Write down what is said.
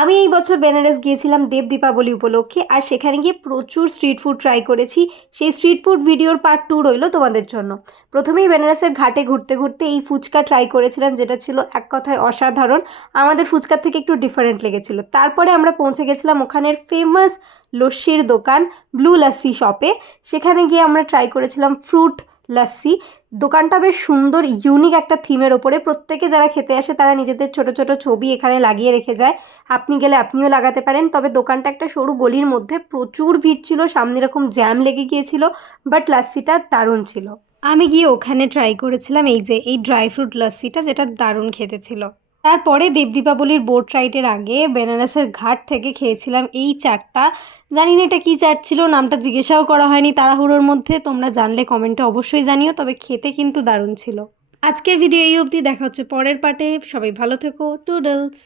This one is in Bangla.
আমি এই বছর বেনারস গিয়েছিলাম দেব দীপাবলি উপলক্ষে, আর সেখানে গিয়ে প্রচুর স্ট্রিট ফুড ট্রাই করেছি। সেই স্ট্রিট ফুড ভিডিওর পার্ট 2 রইল তোমাদের জন্য। প্রথমেই বেনারসের ঘাটে ঘুরতে ঘুরতে এই ফুচকা ট্রাই করেছিলাম, যেটা ছিল এক কথায় অসাধারণ। আমাদের ফুচকার থেকে একটু ডিফারেন্ট লেগেছিল। তারপরে আমরা পৌঁছে গেছিলাম ওখানের ফেমাস লস্যির দোকান ব্লু লাস্সি শপে। সেখানে গিয়ে আমরা ট্রাই করেছিলাম ফ্রুট লাস্সি। দোকানটা বেশ সুন্দর, ইউনিক একটা থিমের ওপরে। প্রত্যেকে যারা খেতে আসে তারা নিজেদের ছোট ছোট ছবি এখানে লাগিয়ে রেখে যায়। আপনি গেলে আপনিও লাগাতে পারেন। তবে দোকানটা একটা সরু গলির মধ্যে, প্রচুর ভিড় ছিল, সামনে এরকম জ্যাম লেগে গিয়েছিল, বাট লাস্সিটা দারুণ ছিল। আমি গিয়ে ওখানে ট্রাই করেছিলাম এই ড্রাই ফ্রুট লাস্সিটা, যেটা দারুণ খেতে ছিল। তারপরে দেব দীপাবলির বোট রাইডের আগে বেনারসের ঘাট থেকে খেয়েছিলাম এই চাটটা। জানি না এটা কী চাট ছিল, নামটা জিজ্ঞাসাও করা হয়নি তাড়াহুড়োর মধ্যে। তোমরা জানলে কমেন্টে অবশ্যই জানিও, তবে খেতে কিন্তু দারুণ ছিল। আজকের ভিডিও এই অবধি, দেখা হচ্ছে পরের পার্টে। সবাই ভালো থেকো, টুডলস।